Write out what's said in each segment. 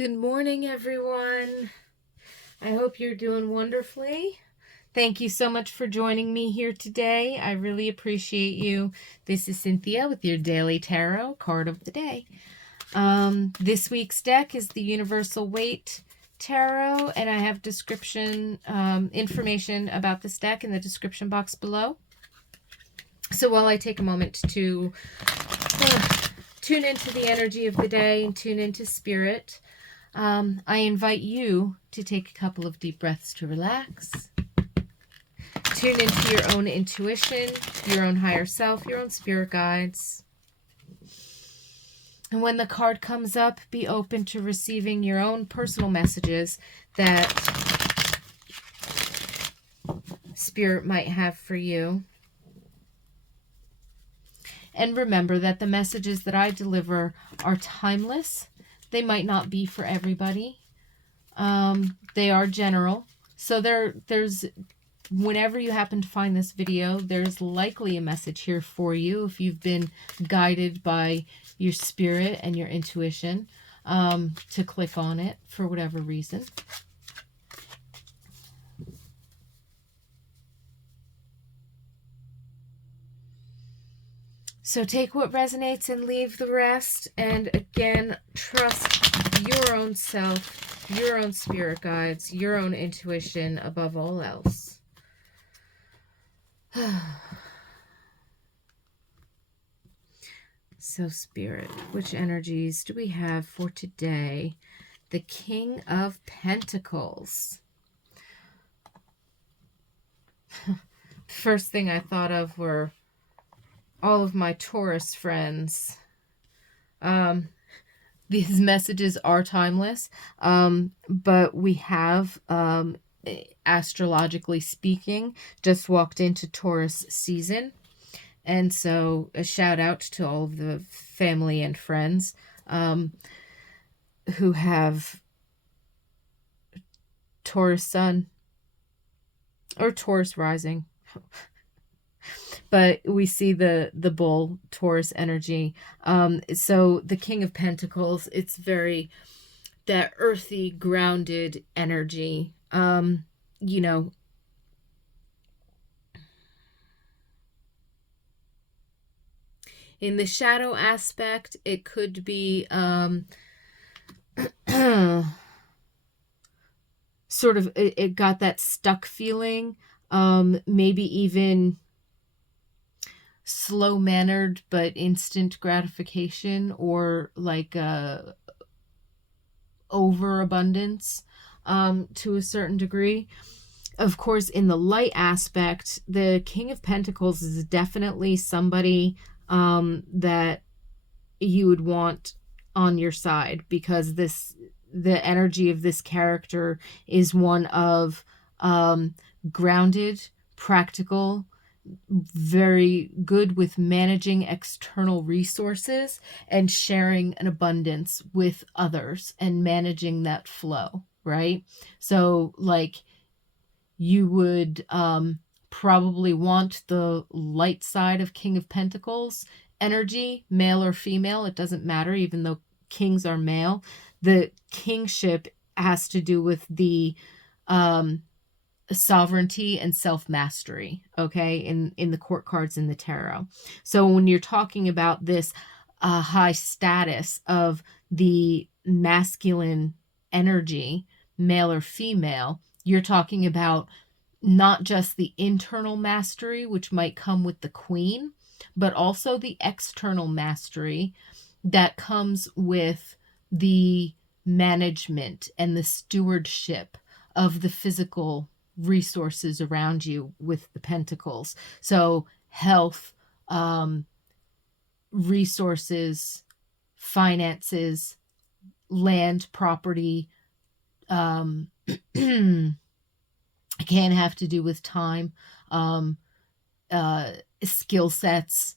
Good morning, everyone. I hope you're doing wonderfully. Thank you so much for joining me here today. I really appreciate you. This is Cynthia with your daily tarot card of the day. This week's deck is the Universal Waite Tarot, and I have description information about this deck in the description box below. So while I take a moment to tune into the energy of the day and tune into spirit, I invite you to take a couple of deep breaths to relax. Tune into your own intuition, your own higher self, your own spirit guides. And when the card comes up, be open to receiving your own personal messages that spirit might have for you. And remember that the messages that I deliver are timeless. They might not be for everybody. They are general. So there's whenever you happen to find this video, there's likely a message here for you if you've been guided by your spirit and your intuition to click on it for whatever reason. So take what resonates and leave the rest. And again, trust your own self, your own spirit guides, your own intuition above all else. So spirit, which energies do we have for today? The King of Pentacles. First thing I thought of were all of my Taurus friends. These messages are timeless, but we have, astrologically speaking, just walked into Taurus season. And so a shout out to all of the family and friends who have Taurus sun or Taurus rising. But we see the bull Taurus energy. So the King of Pentacles, it's very that earthy, grounded energy. You know, in the shadow aspect, it could be sort of, it got that stuck feeling, maybe even slow-mannered but instant gratification, or like overabundance to a certain degree. Of course, in the light aspect, the King of Pentacles is definitely somebody that you would want on your side, because the energy of this character is one of grounded, practical, very good with managing external resources and sharing an abundance with others and managing that flow, right? So like you would probably want the light side of King of Pentacles energy, male or female, it doesn't matter, even though kings are male. The kingship has to do with the sovereignty and self-mastery, okay, in the court cards in the tarot. So when you're talking about this high status of the masculine energy, male or female, you're talking about not just the internal mastery, which might come with the queen, but also the external mastery that comes with the management and the stewardship of the physical resources around you with the pentacles. So health, resources, finances, land, property, can have to do with time, skill sets,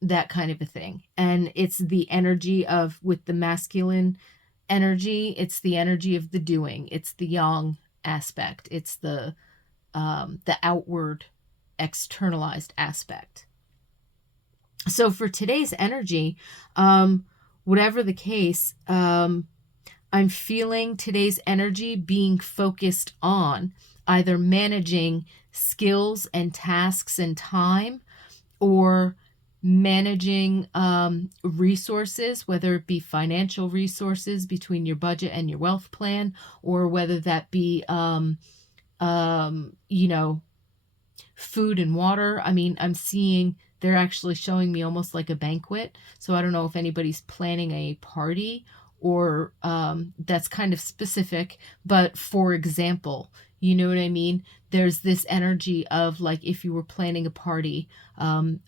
that kind of a thing. And it's the energy of, with the masculine energy, it's the energy of the doing. It's the yang aspect. It's the outward, externalized aspect. So for today's energy, whatever the case, I'm feeling today's energy being focused on either managing skills and tasks and time, or managing resources, whether it be financial resources between your budget and your wealth plan, or whether that be, you know, food and water. I mean, I'm seeing they're actually showing me almost like a banquet. So I don't know if anybody's planning a party, or that's kind of specific. But for example, you know what I mean? There's this energy of like if you were planning a party, and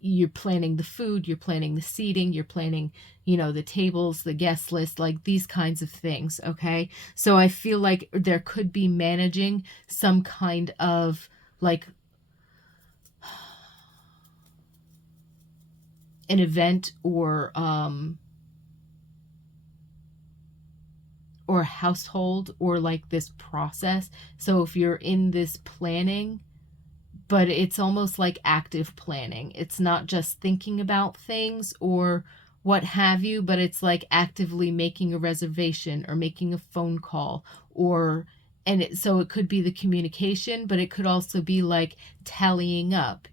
you're planning the food, you're planning the seating, you're planning, the tables, the guest list, like these kinds of things. Okay. So I feel like there could be managing some kind of like an event, or household, or like this process. So if you're in this planning, but it's almost like active planning. It's not just thinking about things or what have you, but it's like actively making a reservation or making a phone call, or so it could be the communication, but it could also be like tallying up,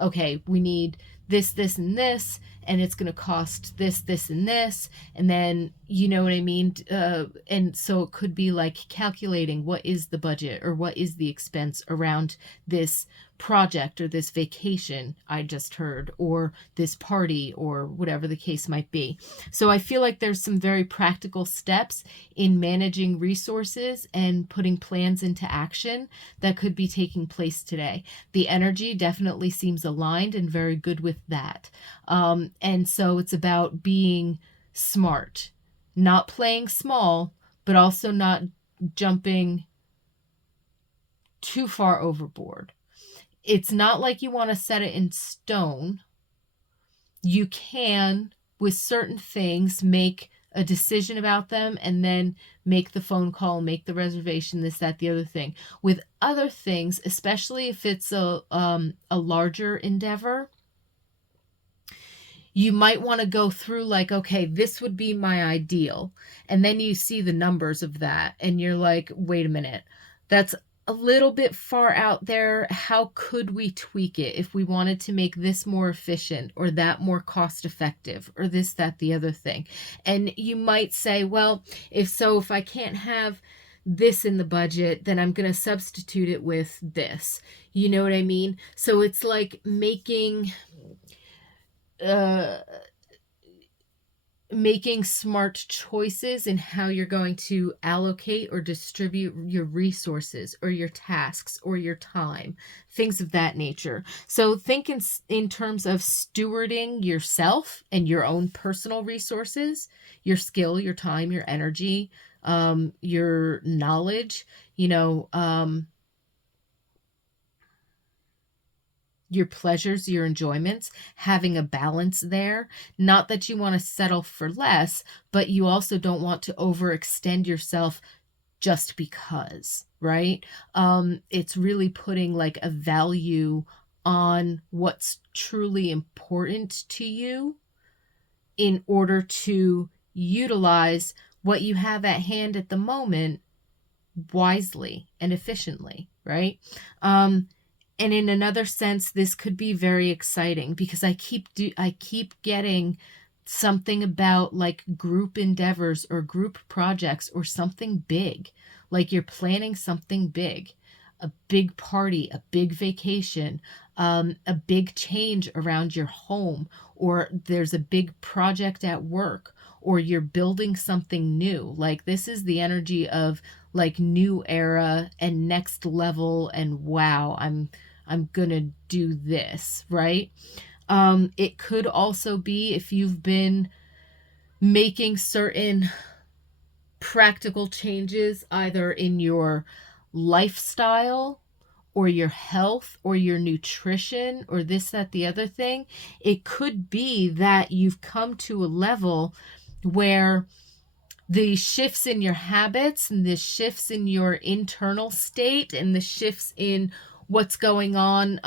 okay, we need this, and this, and it's going to cost this, and this, and then, you know what I mean? And so it could be like calculating what is the budget or what is the expense around this project or this vacation I just heard, or this party, or whatever the case might be. So I feel like there's some very practical steps in managing resources and putting plans into action that could be taking place today. The energy definitely seems aligned and very good with that. And so it's about being smart, not playing small, but also not jumping too far overboard. It's not like you want to set it in stone. You can, with certain things, make a decision about them and then make the phone call, make the reservation, this, that, the other thing. With other things, especially if it's a larger endeavor, you might want to go through like, okay, this would be my ideal. And then you see the numbers of that and you're like, wait a minute, that's a little bit far out there. How could we tweak it if we wanted to make this more efficient, or that more cost effective, or this, that, the other thing? And you might say, well, if I can't have this in the budget, then I'm going to substitute it with this. You know what I mean? So it's like making smart choices in how you're going to allocate or distribute your resources or your tasks or your time, things of that nature. So think in terms of stewarding yourself and your own personal resources, your skill, your time, your energy, your knowledge, your pleasures, your enjoyments, having a balance there. Not that you want to settle for less, but you also don't want to overextend yourself just because, right? It's really putting like a value on what's truly important to you in order to utilize what you have at hand at the moment wisely and efficiently, right? And in another sense, this could be very exciting because I keep getting something about like group endeavors or group projects or something big. Like you're planning something big, a big party, a big vacation, a big change around your home, or there's a big project at work, or you're building something new. Like this is the energy of like new era and next level, and wow, I'm gonna do this, right? It could also be if you've been making certain practical changes either in your lifestyle or your health or your nutrition or this, that, the other thing. It could be that you've come to a level where the shifts in your habits and the shifts in your internal state and the shifts in what's going on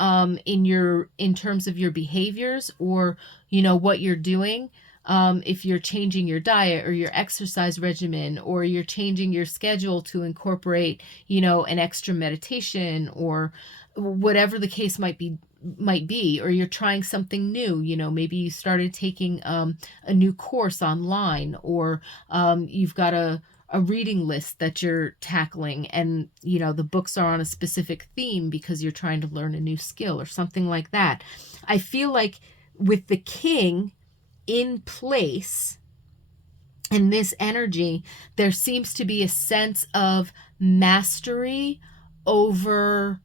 in terms of your behaviors or what you're doing, if you're changing your diet or your exercise regimen, or you're changing your schedule to incorporate, an extra meditation, or whatever the case might be, or you're trying something new. Maybe you started taking a new course online, or you've got a reading list that you're tackling, and the books are on a specific theme because you're trying to learn a new skill or something like that. I feel like with the king in place in this energy, there seems to be a sense of mastery over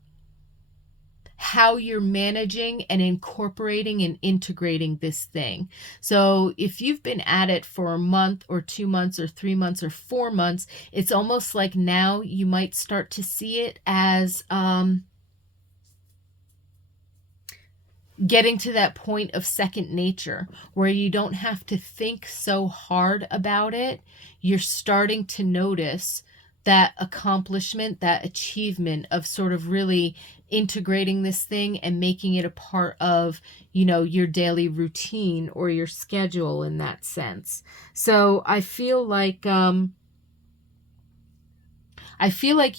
how you're managing and incorporating and integrating this thing. So if you've been at it for a month or 2 months or 3 months or 4 months, it's almost like now you might start to see it as getting to that point of second nature where you don't have to think so hard about it. You're starting to notice that accomplishment, that achievement of sort of really integrating this thing and making it a part of, your daily routine or your schedule in that sense. So I feel like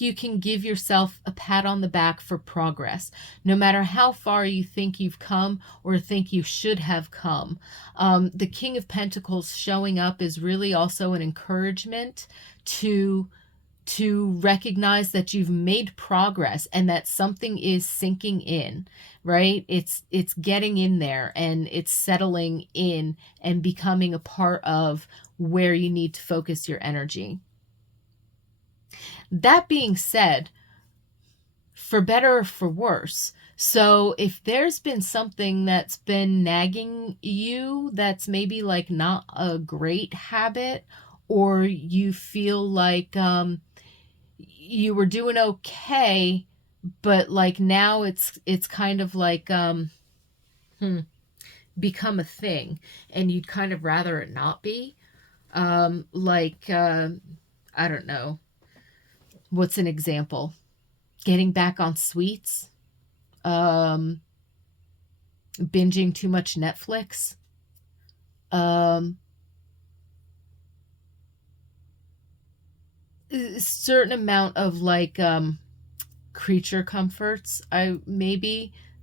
you can give yourself a pat on the back for progress, no matter how far you think you've come or think you should have come. The King of Pentacles showing up is really also an encouragement to recognize that you've made progress and that something is sinking in, right? It's getting in there and it's settling in and becoming a part of where you need to focus your energy. That being said, for better or for worse, so if there's been something that's been nagging you that's maybe like not a great habit, or you feel like you were doing okay, but like now it's kind of like become a thing and you'd kind of rather it not be, I don't know, what's an example? Getting back on sweets, binging too much Netflix, a certain amount of like creature comforts,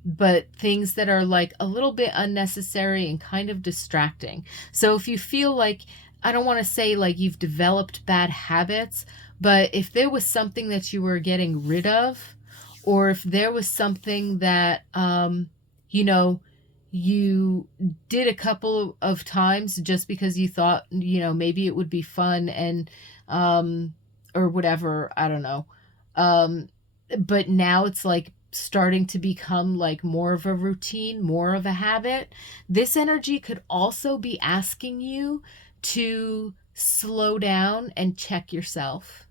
but things that are like a little bit unnecessary and kind of distracting. So if you feel like, I don't want to say like you've developed bad habits, but if there was something that you were getting rid of, or if there was something that you did a couple of times just because you thought maybe it would be fun, and or whatever, I don't know, but now it's like starting to become like more of a routine, more of a habit. This energy could also be asking you to slow down and check yourself,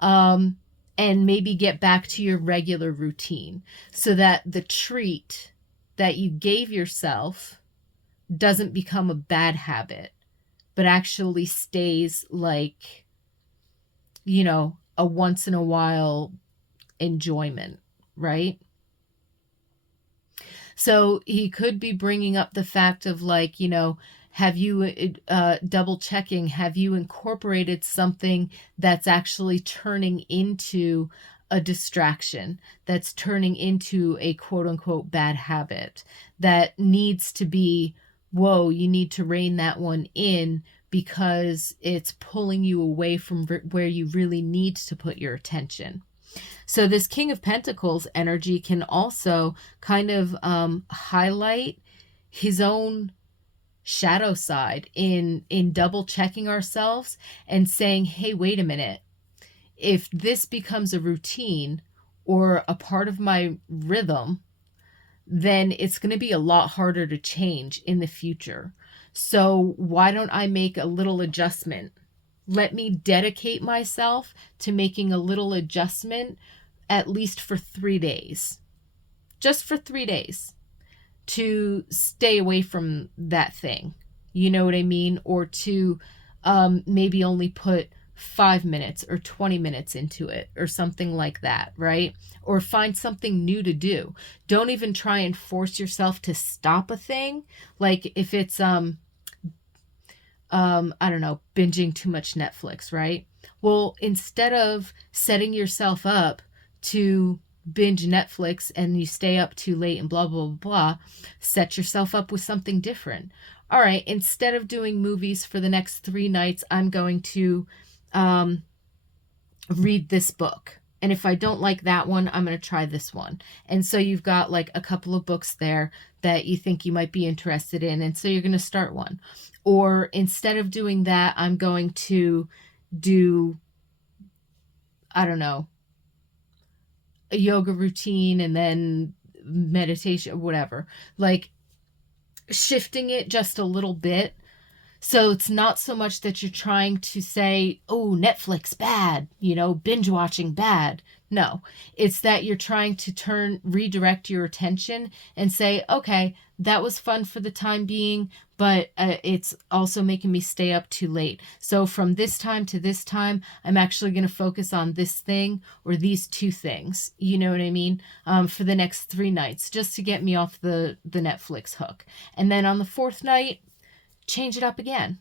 and maybe get back to your regular routine, so that the treat that you gave yourself doesn't become a bad habit, but actually stays like, a once in a while enjoyment, right? So he could be bringing up the fact of like, have you double checking, have you incorporated something that's actually turning into a distraction, that's turning into a quote unquote bad habit that needs to be, whoa, you need to rein that one in because it's pulling you away from where you really need to put your attention. So this King of Pentacles energy can also kind of highlight his own shadow side in double checking ourselves and saying, hey, wait a minute, if this becomes a routine or a part of my rhythm, then it's going to be a lot harder to change in the future. So why don't I make a little adjustment? Let me dedicate myself to making a little adjustment, at least for 3 days, just for 3 days, to stay away from that thing. You know what I mean? Or to maybe only put 5 minutes or 20 minutes into it or something like that, right? Or find something new to do. Don't even try and force yourself to stop a thing. Like if it's I don't know, binging too much Netflix, right? Well, instead of setting yourself up to binge Netflix and you stay up too late and blah, blah, blah, blah, set yourself up with something different. All right, instead of doing movies for the next 3 nights, I'm going to um, read this book. And if I don't like that one, I'm going to try this one. And so you've got like a couple of books there that you think you might be interested in. And so you're going to start one. Or instead of doing that, I'm going to do, I don't know, a yoga routine and then meditation, whatever. Like shifting it just a little bit. So it's not so much that you're trying to say, oh, Netflix bad, binge watching bad. No, it's that you're trying to redirect your attention and say, okay, that was fun for the time being, but it's also making me stay up too late. So from this time to this time, I'm actually going to focus on this thing or these two things. You know what I mean? For the next 3 nights, just to get me off the Netflix hook. And then on the fourth night, change it up again.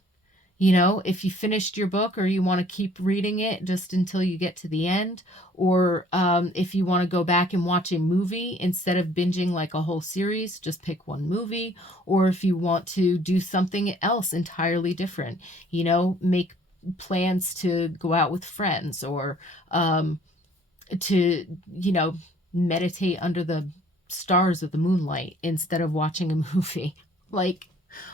If you finished your book or you want to keep reading it just until you get to the end, or if you want to go back and watch a movie instead of binging like a whole series, just pick one movie. Or if you want to do something else entirely different, make plans to go out with friends or to, meditate under the stars of the moonlight instead of watching a movie. Like,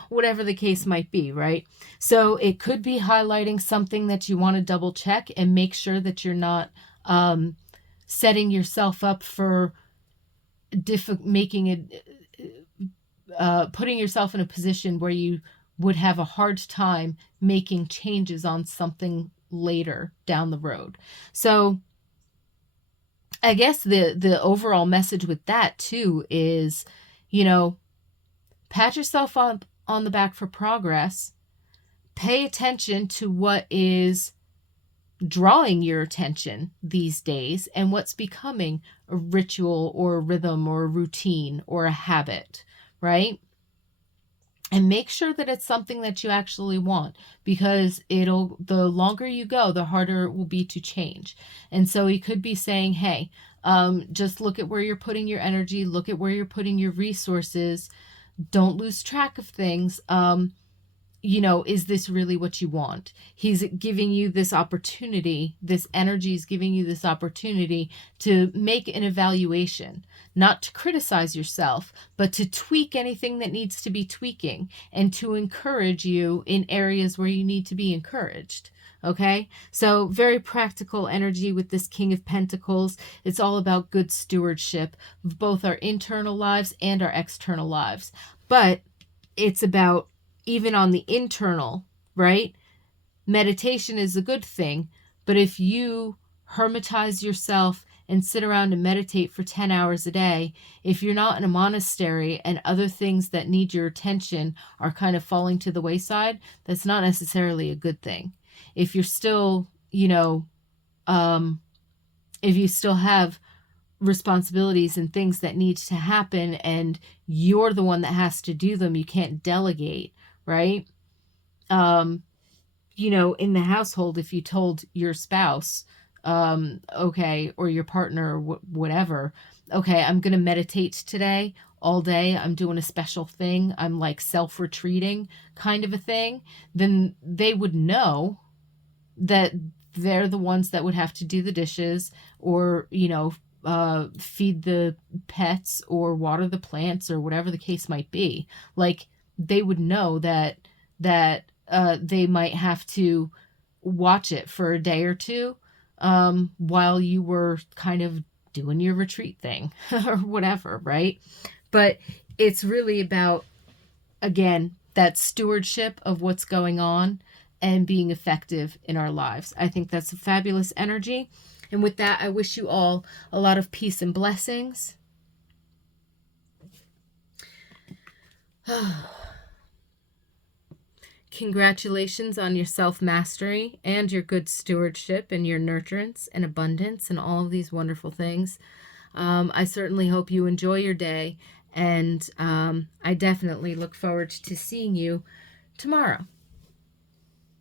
whatever the case might be, right? So it could be highlighting something that you want to double check and make sure that you're not setting yourself up for making it, putting yourself in a position where you would have a hard time making changes on something later down the road. So I guess the overall message with that too is, pat yourself on the back for progress. Pay attention to what is drawing your attention these days and what's becoming a ritual or a rhythm or a routine or a habit, right? And make sure that it's something that you actually want, because the longer you go, the harder it will be to change. And so he could be saying, hey, just look at where you're putting your energy, look at where you're putting your resources. Don't lose track of things. Is this really what you want? He's giving you this opportunity, this energy is giving you this opportunity to make an evaluation, not to criticize yourself, but to tweak anything that needs to be tweaking and to encourage you in areas where you need to be encouraged. Okay, so very practical energy with this King of Pentacles. It's all about good stewardship of both our internal lives and our external lives. But it's about, even on the internal, right? Meditation is a good thing, but if you hermitize yourself and sit around and meditate for 10 hours a day, if you're not in a monastery and other things that need your attention are kind of falling to the wayside, that's not necessarily a good thing. If you're still, if you still have responsibilities and things that need to happen and you're the one that has to do them, you can't delegate, right? In the household, if you told your spouse, okay, or your partner, or whatever, okay, I'm going to meditate today all day, I'm doing a special thing, I'm like self-retreating kind of a thing, then they would know that they're the ones that would have to do the dishes or, feed the pets or water the plants or whatever the case might be. Like, they would know that they might have to watch it for a day or two while you were kind of doing your retreat thing or whatever, right? But it's really about, again, that stewardship of what's going on and being effective in our lives. I think that's a fabulous energy. And with that, I wish you all a lot of peace and blessings. Congratulations on your self-mastery and your good stewardship and your nurturance and abundance and all of these wonderful things. I certainly hope you enjoy your day, and I definitely look forward to seeing you tomorrow.